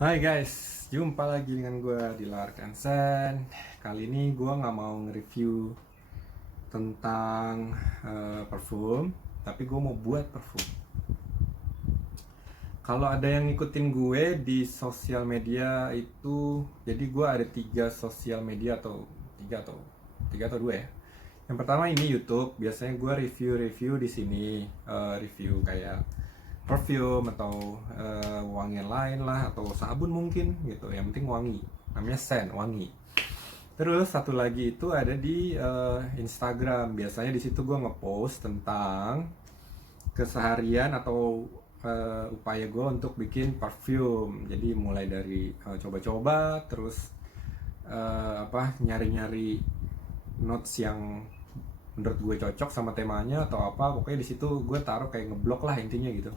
Hai guys, jumpa lagi dengan gue di Lark and Sen. Kali ini gue nggak mau nge-review tentang parfum, tapi gue mau buat parfum. Kalau ada yang ngikutin gue di sosial media itu, jadi gue ada tiga sosial media atau dua ya. Yang pertama ini YouTube, biasanya gue review-review di sini, review kayak perfume atau wangian lain lah atau sabun mungkin gitu. Yang penting wangi, namanya scent, wangi. Terus satu lagi itu ada di Instagram. Biasanya di situ gue ngepost tentang keseharian atau upaya gue untuk bikin parfum. Jadi mulai dari coba-coba, terus nyari-nyari notes yang menurut gue cocok sama temanya atau apa. Pokoknya di situ gue taruh kayak ngeblok lah intinya gitu.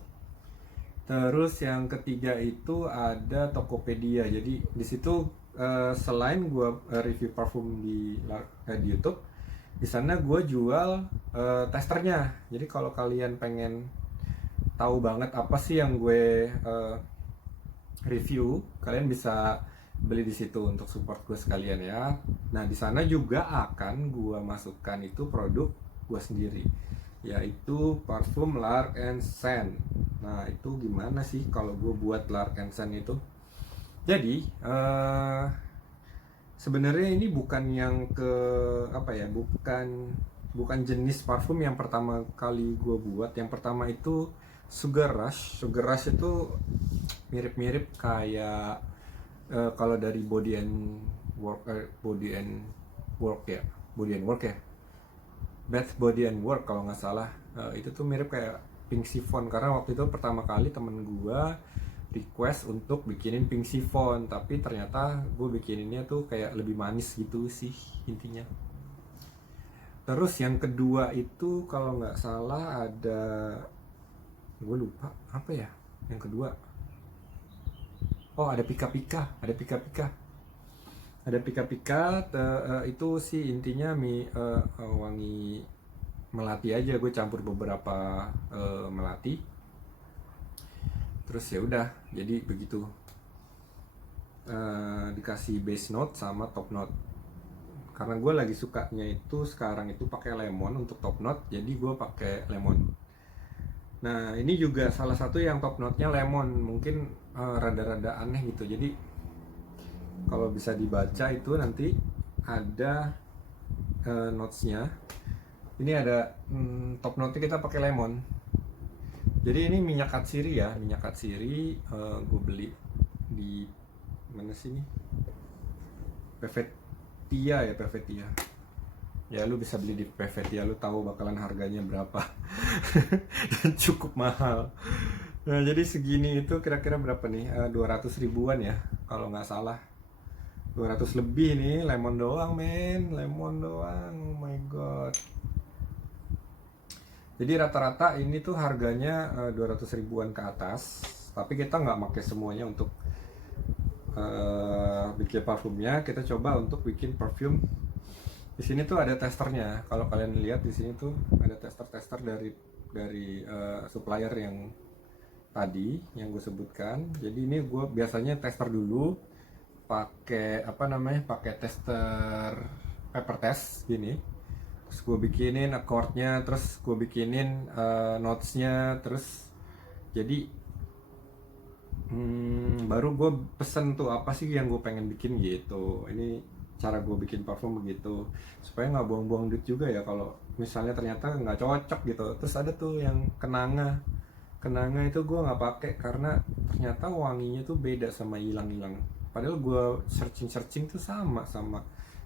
Terus yang ketiga itu ada Tokopedia. Jadi di situ selain gue review parfum di YouTube, di sana gue jual testernya. Jadi kalau kalian pengen tahu banget apa sih yang gue review, kalian bisa beli di situ untuk support gue sekalian ya. Nah di sana juga akan gue masukkan itu produk gue sendiri, yaitu parfum Lark and Sen. Nah itu gimana sih kalau gue buat Lark and Sen itu? Jadi sebenarnya ini bukan yang ke apa ya, bukan jenis parfum yang pertama kali gue buat. Yang pertama itu Sugar Rush. Sugar Rush itu mirip-mirip kayak kalau dari Body and Work ya, Body and Work ya, Bath Body and Work kalau nggak salah. Itu tuh mirip kayak pink chiffon, karena waktu itu pertama kali temen gua request untuk bikinin pink chiffon, tapi ternyata gue bikininnya tuh kayak lebih manis gitu sih intinya. Terus yang kedua itu kalau nggak salah ada, gue lupa apa ya yang kedua. Oh ada Pika Pika, itu sih intinya wangi melati aja. Gue campur beberapa melati, terus ya udah jadi begitu. Dikasih base note sama top note, karena gue lagi sukanya itu sekarang itu pakai lemon untuk top note, jadi gue pakai lemon. Nah ini juga salah satu yang top note-nya lemon, mungkin rada-rada aneh gitu. Jadi kalau bisa dibaca itu nanti ada notes-nya. Ini ada top note kita pakai lemon. Jadi ini minyak katsiri ya, minyak katsiri gue beli di mana sih ini? Pevetia ya, Pevetia. Ya lu bisa beli di Pevetia, lu tahu bakalan harganya berapa. Dan cukup mahal. Nah jadi segini itu kira-kira berapa nih? 200 ribuan ya kalau nggak salah. 200 lebih nih, lemon doang men, lemon doang, oh my god. Jadi rata-rata ini tuh harganya 200 ribuan ke atas, tapi kita nggak pakai semuanya untuk bikin parfumnya. Kita coba untuk bikin parfum. Di sini tuh ada testernya. Kalau kalian lihat di sini tuh ada tester-tester dari supplier yang tadi yang gue sebutkan. Jadi ini gue biasanya tester dulu pakai apa namanya, pakai tester paper test gini. Terus gue bikinin chordnya, terus gue bikinin notesnya, terus jadi baru gue pesen tuh apa sih yang gue pengen bikin gitu. Ini cara gue bikin parfum begitu, supaya nggak buang-buang duit juga ya kalau misalnya ternyata nggak cocok gitu. Terus ada tuh yang kenanga. Kenanga itu gue nggak pakai karena ternyata wanginya tuh beda sama ilang-ilang. Padahal gue searching tuh sama.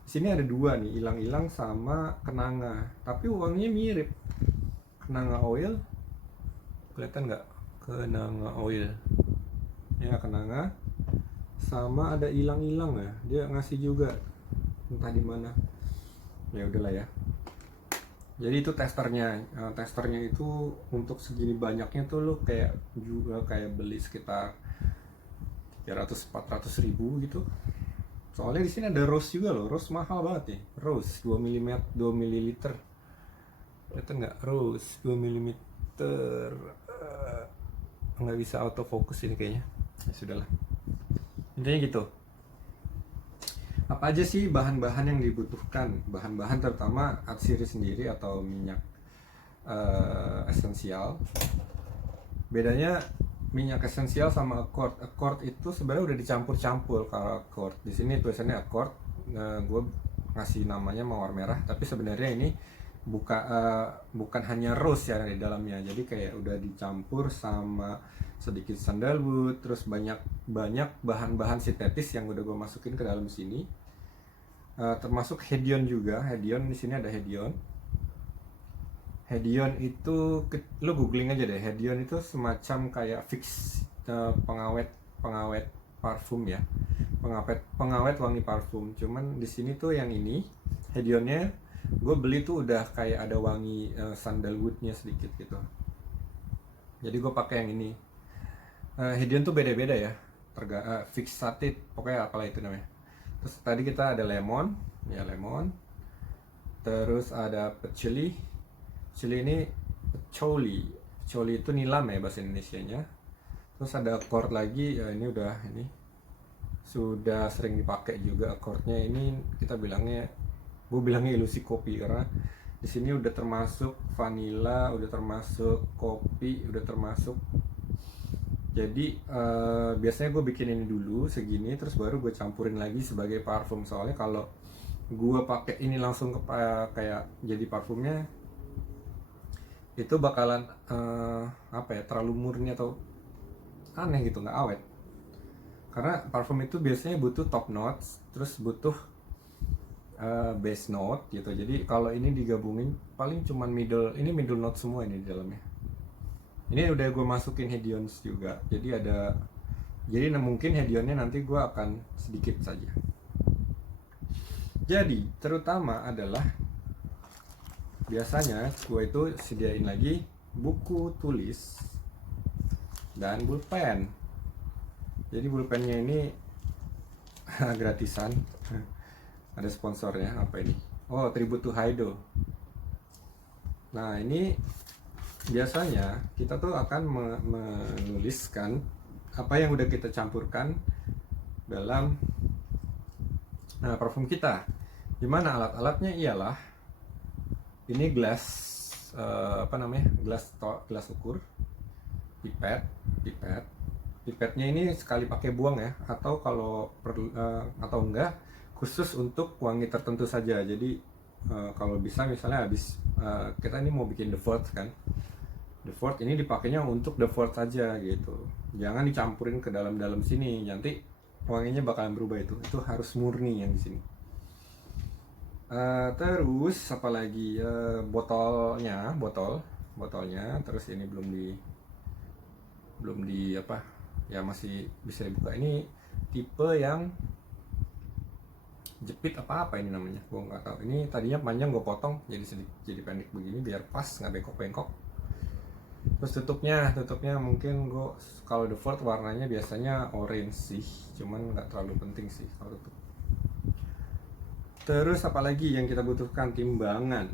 Di sini ada dua nih, ilang-ilang sama kenanga, tapi wanginya mirip. Kenanga oil, kelihatan nggak? Kenanga oil, ya kenanga. Sama ada ilang-ilang ya, dia ngasih juga entah di mana. Ya udahlah ya. Jadi itu testernya. Testernya itu untuk segini banyaknya tuh lo kayak juga kayak beli sekitar 300-400 ribu gitu. Soalnya di sini ada rose juga loh, rose mahal banget nih. Rose 2 mm, 2 ml. Kelihatan nggak? Rose 2 mm. Nggak bisa autofocus ini kayaknya. Ya sudahlah. Intinya gitu. Apa aja sih bahan-bahan yang dibutuhkan? Bahan-bahan terutama atsiri sendiri atau minyak esensial. Bedanya minyak esensial sama accord. Accord itu sebenarnya udah dicampur-campur. Kalau accord di sini tulisannya accord, gue ngasih namanya mawar merah, tapi sebenarnya ini bukan hanya rose ya di dalamnya. Jadi kayak udah dicampur sama sedikit sandalwood, terus banyak bahan-bahan sintetis yang udah gue masukin ke dalam sini. Termasuk hedion juga. Hedion di sini ada hedion. Hedion itu lo googling aja deh. Hedion itu semacam kayak pengawet parfum ya. Pengawet wangi parfum. Cuman di sini tuh yang ini hedionnya gue beli tuh udah kayak ada wangi sandalwoodnya sedikit gitu. Jadi gue pakai yang ini. Hedion tuh beda-beda ya. Fixated, pokoknya apalah itu namanya. Terus tadi kita ada lemon, ya lemon. Terus ada patchouli. Patchouli ini patchouli. Patchouli itu nilam ya bahasa Indonesianya. Terus ada accord lagi, ya ini sudah sering dipakai juga acordnya. Ini gue bilangnya ilusi kopi karena di sini udah termasuk vanilla, udah termasuk kopi, udah termasuk. Jadi biasanya gue bikin ini dulu segini, terus baru gue campurin lagi sebagai parfum. Soalnya kalau gue pakai ini langsung kayak jadi parfumnya, itu bakalan terlalu murni atau aneh gitu, nggak awet. Karena parfum itu biasanya butuh top notes, terus butuh base note gitu. Jadi kalau ini digabungin paling cuman middle note semua ini di dalamnya. Ini udah gue masukin hedions juga. Jadi mungkin hedionnya nanti gue akan sedikit saja. Jadi terutama adalah biasanya gue itu sediain lagi buku tulis dan pulpen. Jadi pulpennya ini gratisan. Ada sponsornya, apa ini? Oh, Tribute to Haido. Nah, ini biasanya kita tuh akan menuliskan apa yang udah kita campurkan dalam parfum kita. Gimana alat-alatnya? Ialah ini gelas gelas ukur, pipetnya ini sekali pakai buang ya, atau kalau atau enggak khusus untuk wangi tertentu saja. Jadi kalau bisa misalnya habis kita ini mau bikin the fourth kan, the fourth ini dipakainya untuk the fourth saja gitu, jangan dicampurin ke dalam sini, nanti wanginya bakalan berubah. Itu harus murni yang di sini. Terus apalagi botolnya, terus ini belum di apa ya, masih bisa dibuka. Ini tipe yang jepit apa ini namanya, gue nggak tahu. Ini tadinya panjang, gue potong jadi pendek begini biar pas, nggak bengkok-bengkok. Terus tutupnya mungkin gue kalau default warnanya biasanya orange sih, cuman nggak terlalu penting sih kalau tutup. Terus apalagi yang kita butuhkan? Timbangan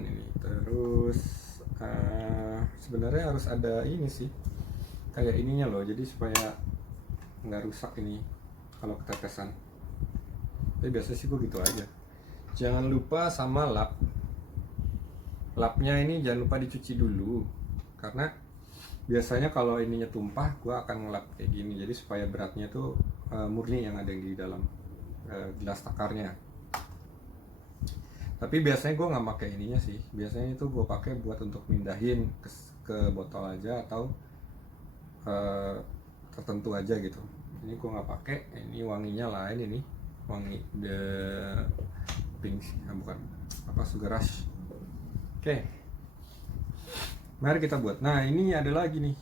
ini. Terus sebenarnya harus ada ini sih, kayak ininya loh, jadi supaya nggak rusak ini kalau ketetesan. Tapi biasa sih gue gitu aja. Jangan lupa sama lapnya ini jangan lupa dicuci dulu, karena biasanya kalau ininya tumpah gue akan ngelap kayak gini, jadi supaya beratnya tuh murni yang ada di dalam gelas takarnya. Tapi biasanya gue nggak pakai ininya sih, biasanya itu gue pakai buat untuk mindahin ke botol aja, atau tertentu aja gitu. Ini gue nggak pakai, ini wanginya lain, ini wangi the pink, bukan sugar rush. Oke. Mari kita buat. Nah, ini ada lagi nih,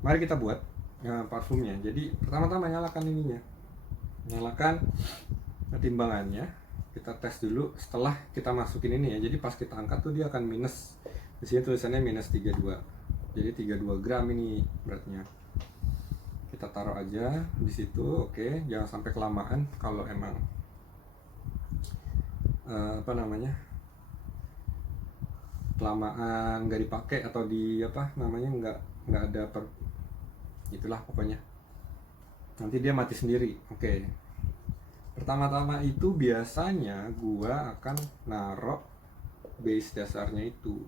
mari kita buat parfumnya. Jadi pertama-tama nyalakan timbangannya, kita tes dulu setelah kita masukin ini ya. Jadi pas kita angkat tuh dia akan minus, di sini tulisannya minus 32, jadi 32 gram ini beratnya. Kita taruh aja di situ. Oke, jangan sampai kelamaan. Kalau emang kelamaan nggak dipakai atau nggak ada itulah pokoknya. nanti dia mati sendiri. Oke. Pertama-tama itu biasanya gua akan narok base dasarnya itu.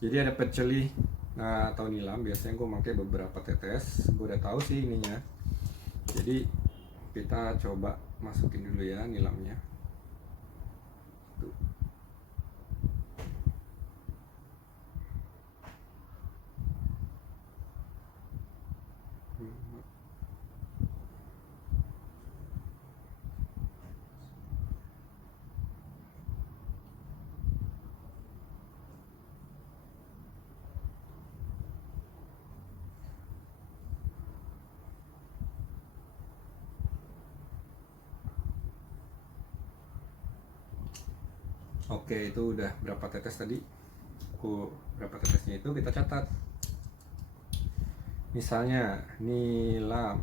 Jadi ada peceli atau nilam, biasanya gue pakai beberapa tetes. Gue udah tahu sih ininya. Jadi kita coba masukin dulu ya nilamnya. Tuh. Oke, itu udah berapa tetes tadi? Berapa tetesnya itu kita catat. Misalnya nilam,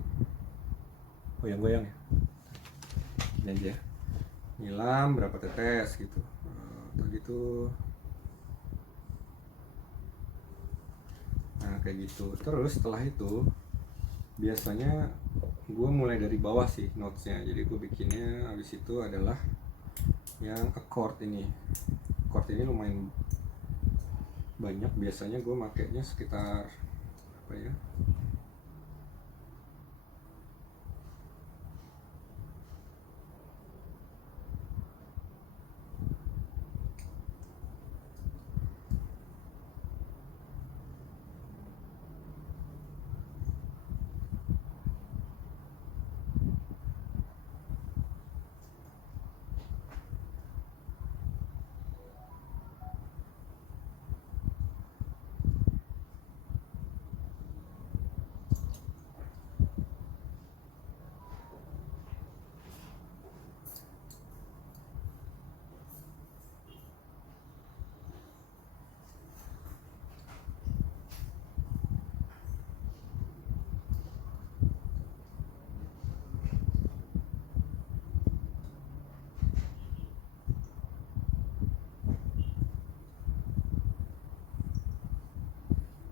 goyang-goyang ya. Ini aja. Nilam berapa tetes gitu. Tadi tuh. Nah kayak gitu. Terus setelah itu biasanya gue mulai dari bawah sih notesnya. Jadi gue bikinnya habis itu adalah yang chord ini. Chord ini lumayan banyak, biasanya gue makainya sekitar apa ya,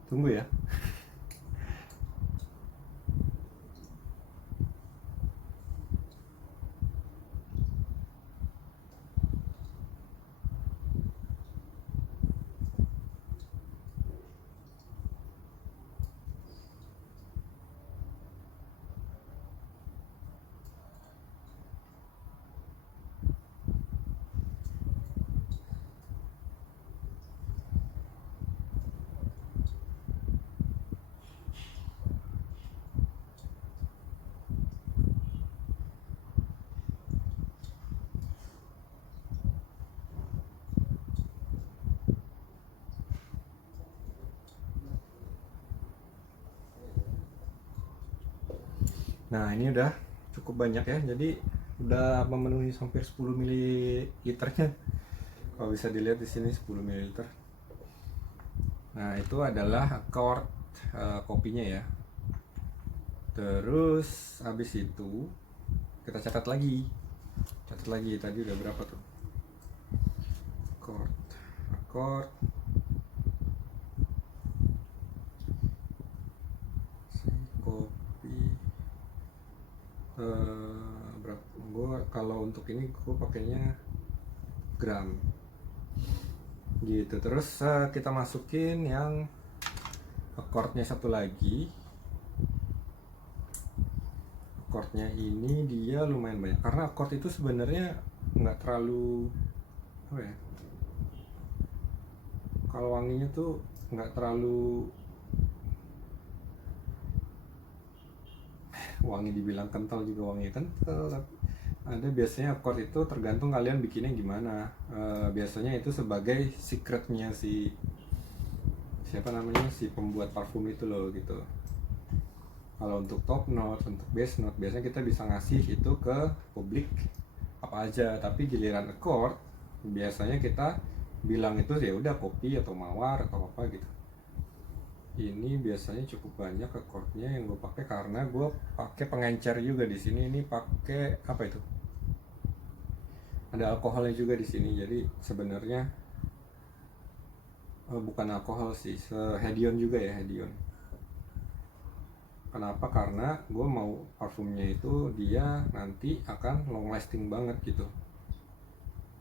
tunggu ya. Nah ini udah cukup banyak ya, jadi udah memenuhi hampir 10 ml-nya. Kalau bisa dilihat di sini 10 ml. Nah itu adalah chord kopinya ya. Terus habis itu kita catat lagi. Tadi udah berapa tuh? Chord kopi. Berapa? Gue kalau untuk ini gue pakainya gram gitu. Terus kita masukin yang chordnya satu lagi. Chordnya ini dia lumayan banyak karena chord itu sebenarnya nggak terlalu apa ya, kalau wanginya tuh nggak terlalu wangi, dibilang kental juga wanginya kental. Ada biasanya chord itu tergantung kalian bikinnya gimana. Biasanya itu sebagai secretnya si siapa namanya, si pembuat parfum itu loh gitu. Kalau untuk top note, untuk base note, biasanya kita bisa ngasih itu ke publik apa aja. Tapi giliran chord biasanya kita bilang itu ya udah kopi atau mawar atau apa gitu. Ini biasanya cukup banyak chordnya yang gue pakai karena gue pakai pengencer juga di sini. Ini pakai apa itu? Ada alkoholnya juga di sini. Jadi sebenarnya bukan alkohol sih, hedion juga ya, hedion. Kenapa? Karena gue mau parfumnya itu dia nanti akan long lasting banget gitu.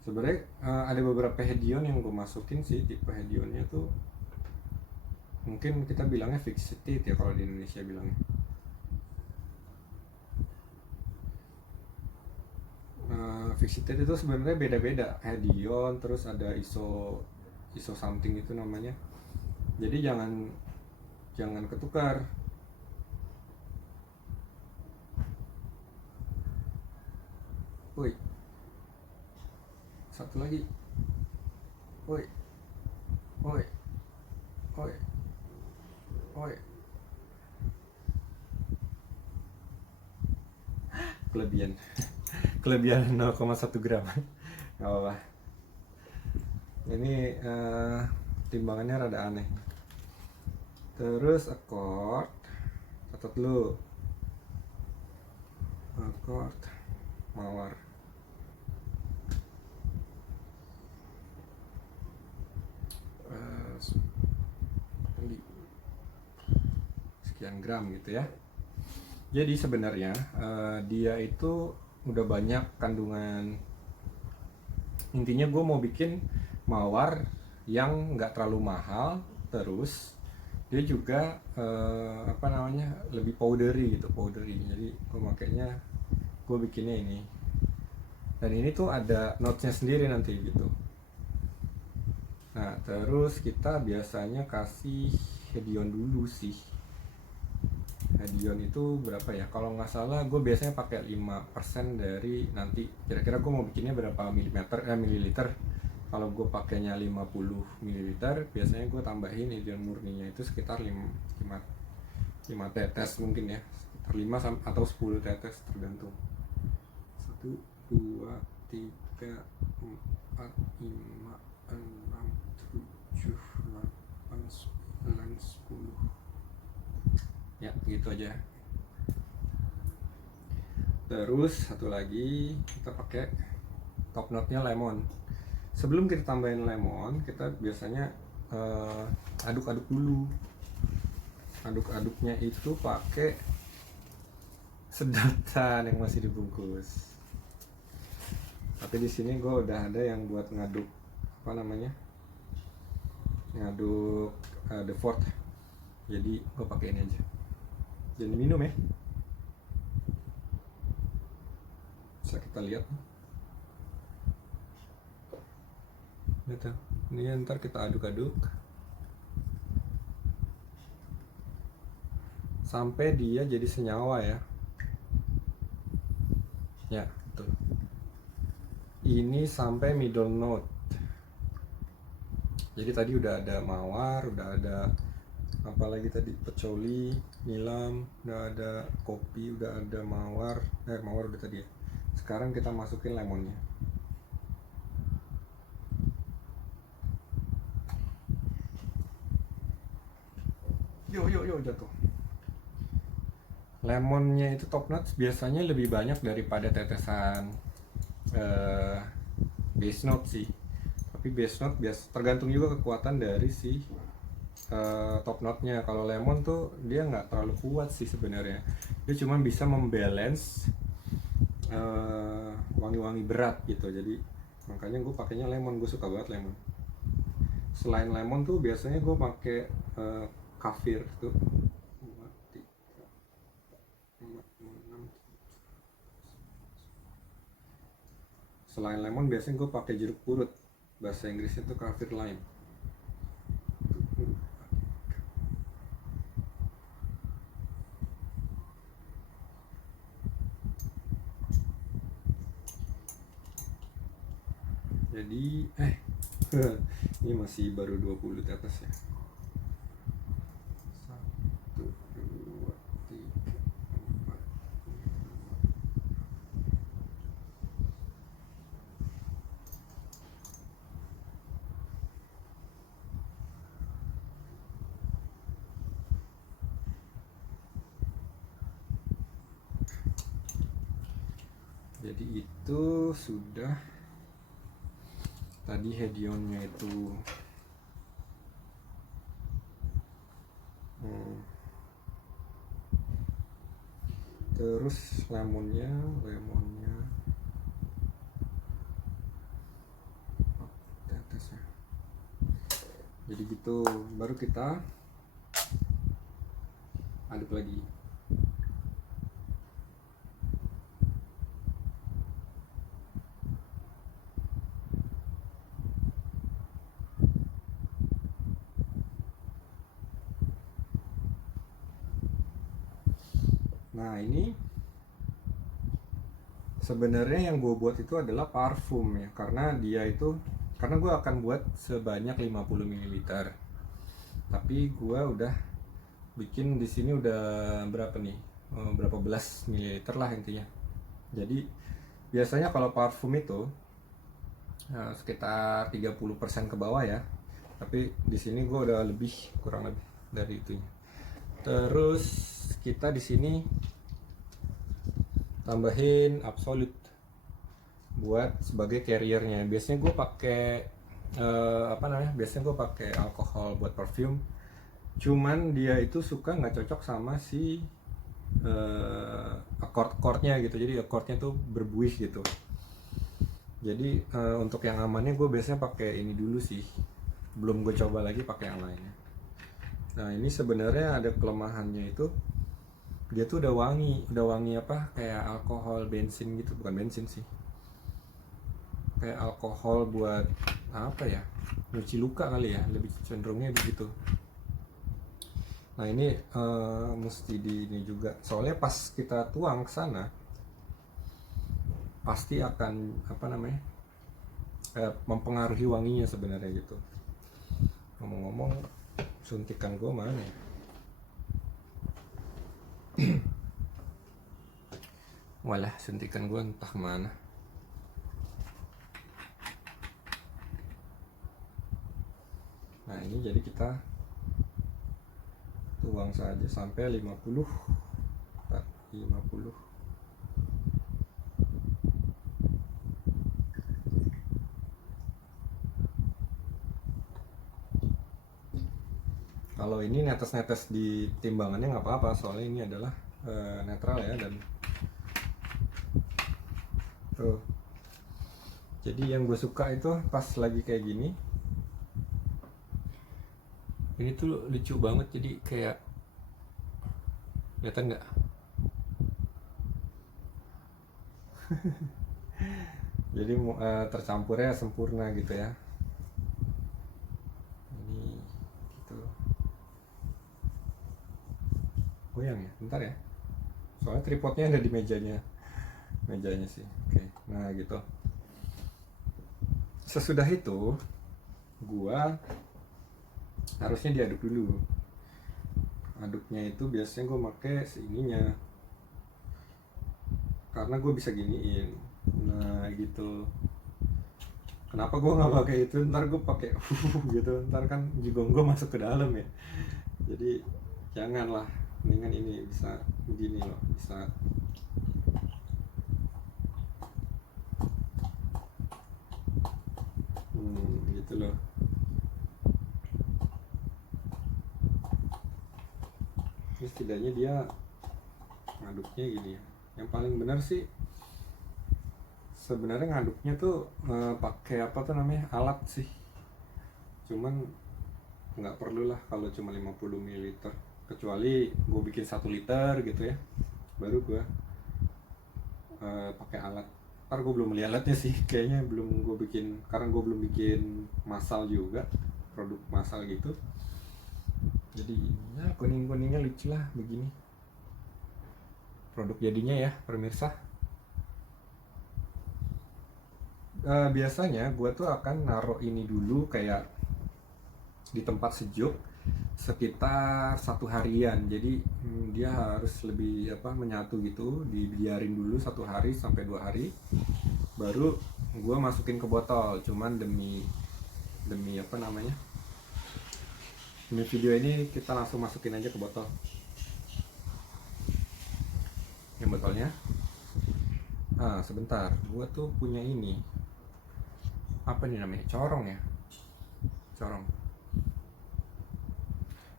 Sebenarnya ada beberapa hedion yang gue masukin sih, tipe hedionnya tuh mungkin kita bilangnya fixed ya kalau di Indonesia bilangnya. Fixed itu sebenarnya beda-beda hedion, terus ada ISO something itu namanya. Jadi jangan ketukar. Woi, satu lagi. Woi, woi, woi, woi. Kelebihan, kelebihan 0,1 gram. Gak apa-apa. Ini timbangannya rada aneh. Terus accord, catat dulu. Accord, mawar. Sekian gram gitu ya. Jadi sebenarnya dia itu udah banyak kandungan. Intinya gue mau bikin mawar yang nggak terlalu mahal, terus dia juga lebih powdery gitu, powdery. Jadi gue makanya gue bikinnya ini. Dan ini tuh ada notesnya sendiri nanti gitu. Nah terus kita biasanya kasih hedion dulu sih. Hedion itu berapa ya? Kalau nggak salah gue biasanya pakai 5% dari nanti kira-kira gue mau bikinnya berapa mililiter. Kalau gue pakainya 50 mililiter, biasanya gue tambahin hedion murninya itu sekitar 5 tetes mungkin ya. Sekitar 5 atau 10 tetes tergantung. 1, 2, 3, 4, 5, 6, 7, 8, 9, 10. Ya gitu aja. Terus satu lagi kita pakai top note-nya lemon. Sebelum kita tambahin lemon, kita biasanya aduk-aduk dulu. Aduk-aduknya itu pakai sedotan yang masih dibungkus. Tapi di sini gue udah ada yang buat ngaduk ngaduk the fourth. Jadi gue pakai ini aja. Jangan minum ya. Bisa kita lihat. Gitu. Ini ntar kita aduk-aduk sampai dia jadi senyawa ya. Ya, betul. Ini sampai middle note. Jadi tadi udah ada mawar, udah ada apalagi tadi pecoli, nilam, udah ada kopi, udah ada mawar udah tadi ya. Sekarang kita masukin lemonnya. Yo jatuh. Lemonnya itu top notes biasanya lebih banyak daripada tetesan base note sih. Tapi base note tergantung juga kekuatan dari si top note-nya. Kalau lemon tuh dia nggak terlalu kuat sih sebenarnya. Dia cuma bisa membalance wangi-wangi berat gitu. Jadi makanya gue pakainya lemon. Gue suka banget lemon. Selain lemon tuh biasanya gue pakai kafir tuh. Selain lemon biasanya gue pakai jeruk purut. Bahasa Inggrisnya tuh kaffir lime. Jadi ini masih baru 20 tetes ya. 1, 2, 3, 4. Jadi itu sudah tadi hedionnya itu terus lemonnya tetesnya. Jadi gitu, baru kita aduk lagi. Nah ini sebenarnya yang gue buat itu adalah parfum ya, karena gue akan buat sebanyak 50 ml. Tapi gue udah bikin di sini udah berapa nih? Berapa belas mililiter lah intinya. Jadi biasanya kalau parfum itu sekitar 30% ke bawah ya. Tapi di sini gue udah kurang lebih dari itunya. Terus kita di sini tambahin absolut buat sebagai carriernya. Biasanya gue pakai biasanya gue pakai alkohol buat parfum. Cuman dia itu suka nggak cocok sama si akord-akordnya gitu. Jadi akordnya tuh berbuih gitu. Jadi untuk yang amannya gue biasanya pakai ini dulu sih. Belum gue coba lagi pakai yang lainnya. Nah ini sebenarnya ada kelemahannya itu, dia tuh udah wangi apa kayak alkohol bensin gitu, bukan bensin sih, kayak alkohol buat apa ya, nyuci luka kali ya, lebih cenderungnya begitu. Nah ini mesti di ini juga, soalnya pas kita tuang ke sana pasti akan mempengaruhi wanginya sebenarnya gitu. Ngomong-ngomong, suntikan gue mana ya? Walah, suntikan gue entah mana. Nah ini jadi kita tuang saja sampai 50. Kalau ini netes-netes di timbangannya nggak apa-apa, soalnya ini adalah netral ya. Dan tuh, jadi yang gue suka itu pas lagi kayak gini, ini tuh lucu banget. Jadi kayak kelihatan nggak? Jadi tercampurnya sempurna gitu ya. Ini gitu. Goyang ya, bentar ya. Soalnya tripodnya ada di mejanya sih. Oke, nah gitu. Sesudah itu, gua harusnya diaduk dulu. Aduknya itu biasanya gue pakai seininya, karena gue bisa giniin. Nah gitu. Kenapa gue nggak pakai itu? Ntar gue pakai gitu, ntar kan jigong gue masuk ke dalam ya. Jadi janganlah, mendingan ini bisa begini loh, bisa gitu loh. Ini setidaknya dia ngaduknya gini ya. Yang paling benar sih sebenarnya ngaduknya tuh pakai apa tuh namanya, alat sih. Cuman nggak perlu lah kalau cuma 50 ml, kecuali gue bikin 1 liter gitu ya, baru gue pakai alat. Ntar gue belum beli alatnya sih, kayaknya belum gue bikin, karena gue belum bikin massal juga, produk massal gitu. Jadi ya kuning-kuningnya lucu lah begini produk jadinya ya pemirsa. Biasanya gue tuh akan naruh ini dulu kayak di tempat sejuk sekitar 1 harian. Jadi dia harus lebih menyatu gitu, dibiarin dulu 1 hari sampai 2 hari, baru gue masukin ke botol. Cuman demi demi video ini kita langsung masukin aja ke botol. Yang botolnya sebentar, gue tuh punya ini, apa nih namanya, corong ya, corong.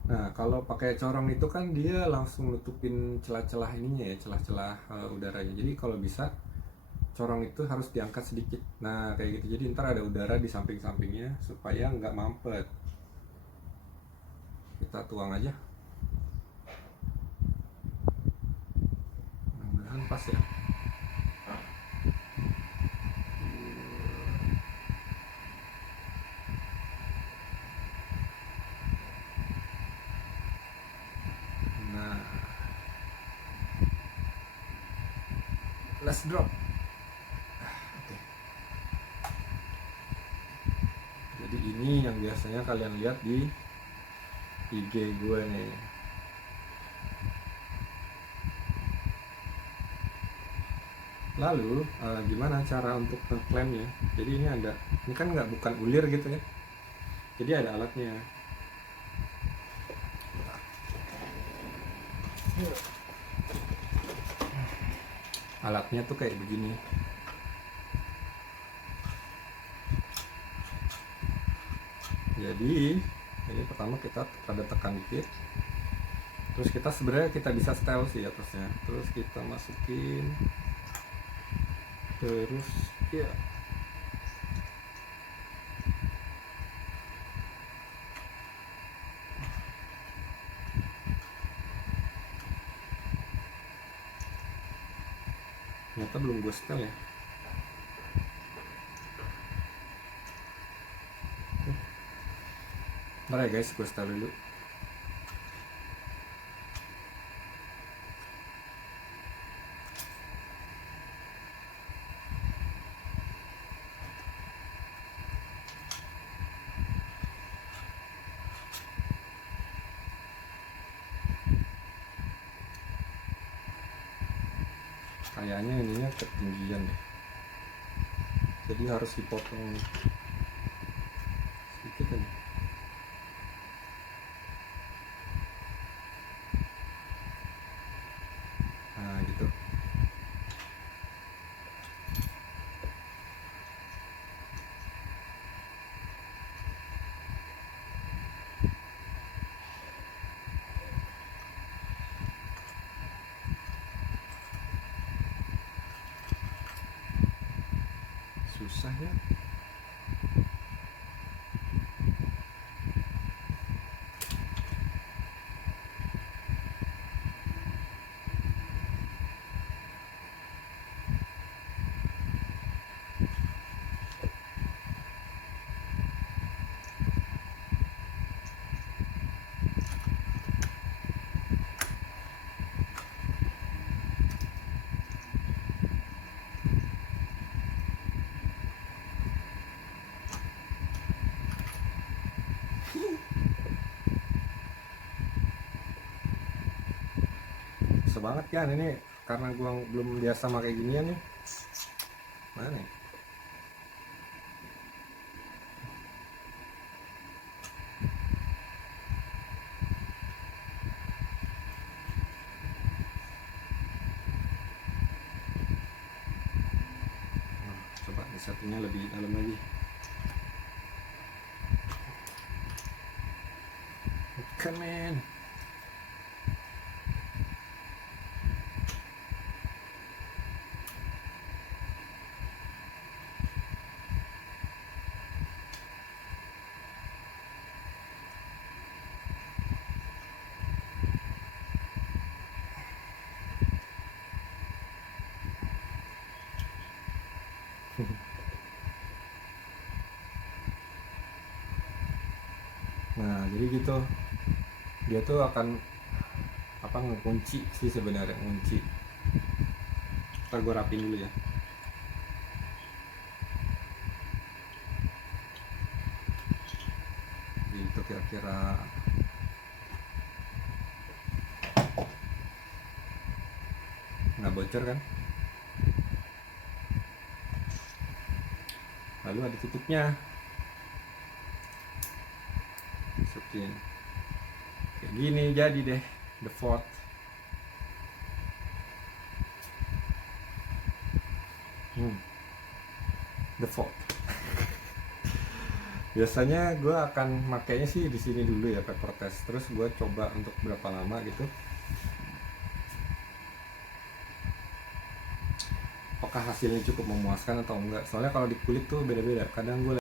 Nah, kalau pakai corong itu kan dia langsung nutupin celah-celah ininya ya, celah-celah udaranya. Jadi kalau bisa corong itu harus diangkat sedikit. Nah, kayak gitu. Jadi ntar ada udara di samping-sampingnya supaya nggak mampet. Kita tuang aja. Mudah-mudahan pas ya. Nah, let's drop. Oke. Jadi ini yang biasanya kalian lihat di IG gue nih. Lalu gimana cara untuk ngeklaimnya? Jadi ini kan nggak bukan ulir gitu ya. Jadi ada alatnya. Alatnya tuh kayak begini. Jadi ini pertama kita ada tekan dikit. Terus kita sebenarnya kita bisa setel sih atasnya. Terus kita masukin. Terus ya. Ternyata belum gue setel ya. Bentar ya guys, gue setel dulu. Kayaknya ininya ketinggian deh. Jadi harus dipotong sedikit aja. Nah gitu. Susah ya. Susah banget kan ini karena gua belum biasa pakai ginian nih. Mana ya? Coba settingnya lebih dalam lagi. Bukan men. Nah jadi gitu, dia tuh akan apa ngekunci sih sebenarnya, ngunci. Ntar gue rapin dulu ya. Gitu kira-kira. Nggak bocor kan? Lalu ada tutupnya. Masukin. Kayak gini jadi deh the fort. The fort. Biasanya gue akan makainya sih di sini dulu ya paper test, terus gue coba untuk berapa lama gitu, apakah hasilnya cukup memuaskan atau enggak. Soalnya kalau di kulit tuh beda-beda, kadang gue